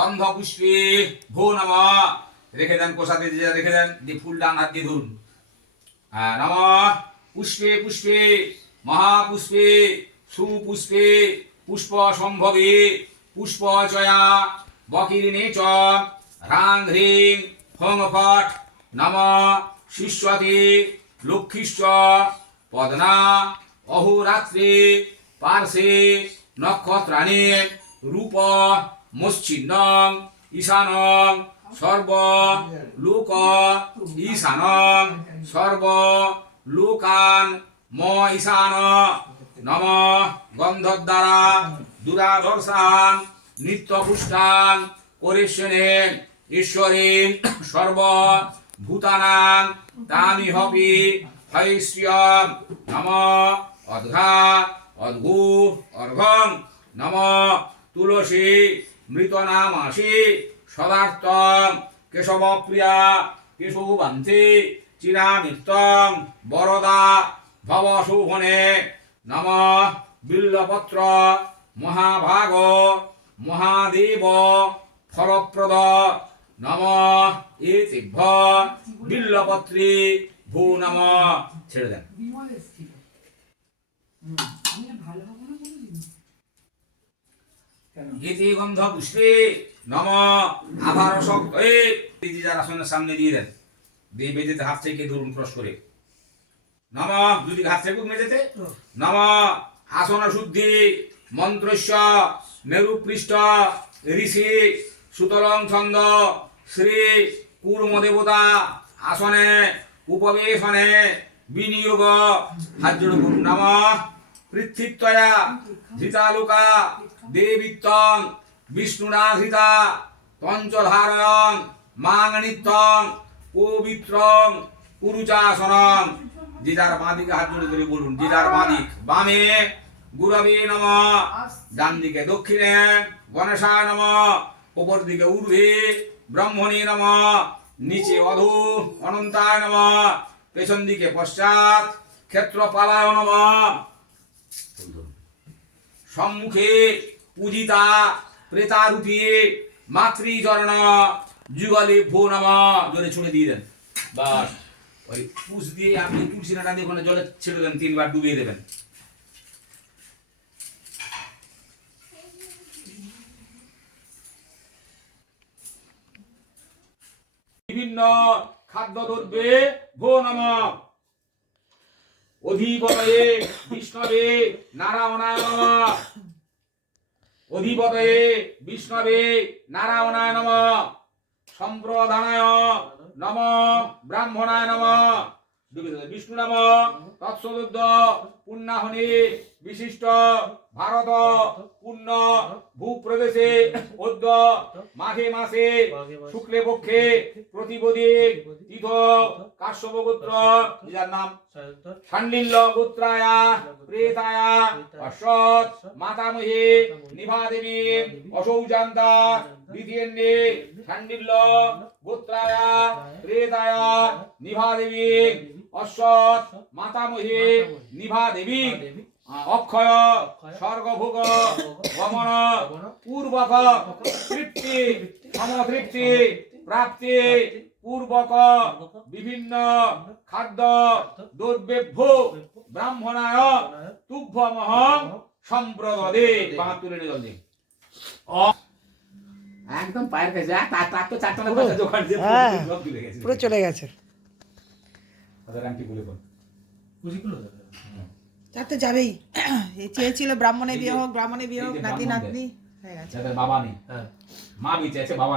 গন্ধ পুষ্পে ভো নমঃ। রেখে দেন কোষাতে, যে রেখে দেন, দিয়ে ফুল ডান হাত দিয়ে ধরুন। নমঃ পুষ্পে পুষ্পে মহাপুষ্পে সুপুষ্পে পুষ্প সম্ভবে পুষ্পচয়া বকিরিণে চ হ্রাং হ্রিং ফং ফট নমঃ শিষ্যতে লক্ষ্মীশ্চ পদনা অহোরাত্রে পার্শ্বে নক্ষত্রাণি রূপ মশ্চিন্নং ঈশানং সর্ব লোক ঈশানং সর্ব লোকান ম ঈশান নম গন্ধদ্বারা দুরাধর্ষান নিত্যপুষ্টান করিষ্যনে ঈশ্বরেণ সর্ব ভূতানাং তামিহপি হৈশ্রিয়ম নম অর্ঘা অর্ঘু অর্ঘং নম তুলসী মৃতনামাসি সদার্থম কেশবপ্রিয়া কেশবান্তে চিরামিত্তং বরদা ভবশোভনে নম বিল্লপত্র মহাভাগ মহাদেব ফলপ্রদ নম এতেভ্য বিল্লপত্রে ভূ নম। ছেড়ে দেন। এতে গন্ধ পুষ্পে নম আধার যার আসনের সামনে দিয়ে দেন, দিয়ে বেজেতে হাত থেকে ধরুন ক্রস করে। নম যদি হাত থেকে মেঝেতে নম আসন শুদ্ধি মন্ত্রস্য মেরুপৃষ্ঠ ঋষি সুতলং ছন্দ শ্রী কুর্ম দেবতা আসনে উপবেশনে বিনিয়োগ। হাত জোড় করুন। নম পৃথিবীত্বয়া ধৃতালোকা দেবিত্বং বিষ্ণুরা ধৃতা পঞ্চধারয়ং মাং নিত্যং পবিত্রং কুরুচাসনং। যে যার বাঁ দিকে হাত জোড় করে বলুন, যে যার বাঁ দিক। বামে গুরবে নমঃ, ডান দিকে দক্ষিণে গণেশায় নমঃ, উপর দিকে ঊর্ধ্বে ব্রহ্মণে নমঃ, নিচে অধো অনন্তায় নমঃ, পেছন দিকে পশ্চাৎ ক্ষেত্রপালায় নমঃ। সম্মুখে পূজিতা প্রেতারূপী মাতৃচরণ যুগলে ভো নমঃ। জোরে ছুঁড়ে দিয়ে দেন। বাস ওই পুষ দিয়ে আপনি তুলসী ডাঁটা দিয়ে ওখানে জলে ছেড়ে দেন, 3 বার ডুবিয়ে দেবেন। বিভিন্ন খাদ্যদ্রব্যে ভো নমঃ। অধিপতয়ে বিষ্ণবে নারায়ণায় নমঃ। অধিপতয়ে বিষ্ণবে নারায়ণায় নমঃ। সম্প্রদানায় নমঃ ব্রাহ্মণায় নমঃ। বিষ্ণু নাম তৎসদুদ্ধ পুণ্যাহনি বিশিষ্ট ভারত পুণ্য ভূপ্রদেশে অদ্য মাঘে মাসে শুক্লে পক্ষে প্রতিপদে তীর্থ কাশ্যপ গোত্র, যার নাম শাণ্ডিল্য গোত্রায়া প্রেতায়া অশ্বৎ মাতামহে নিভা দেবী অসৌজান্তা দ্বিতীয়ন্যে শাণ্ডিল্য গোত্রায়া প্রেতায়া নিভা দেবী অশ্বৎ মাতামহে নিভা দেবী অক্ষয় স্বর্গভোগ গমন পূর্বক তৃপ্তি সমতৃপ্তি প্রাপ্তি পূর্বক বিভিন্ন খাদ্য দ্রব্যেভ্য ব্রাহ্মণায় তুভ্যমহং সম্প্রদদে। বাঁ তুলে নিয়ে জল দিন। একদম পায়ের কাছে তার তো 4টা না 5টা দোকান দিয়ে পুরো চলে গেছে। তার তো যাবেই। চেয়েছিল ব্রাহ্মণে বিয়ে হোক, ব্রাহ্মণে বিয়ে হোক, নাতি নাতনি হয়ে গেছে। বাবা নেই, মা বেঁচে আছে, বাবা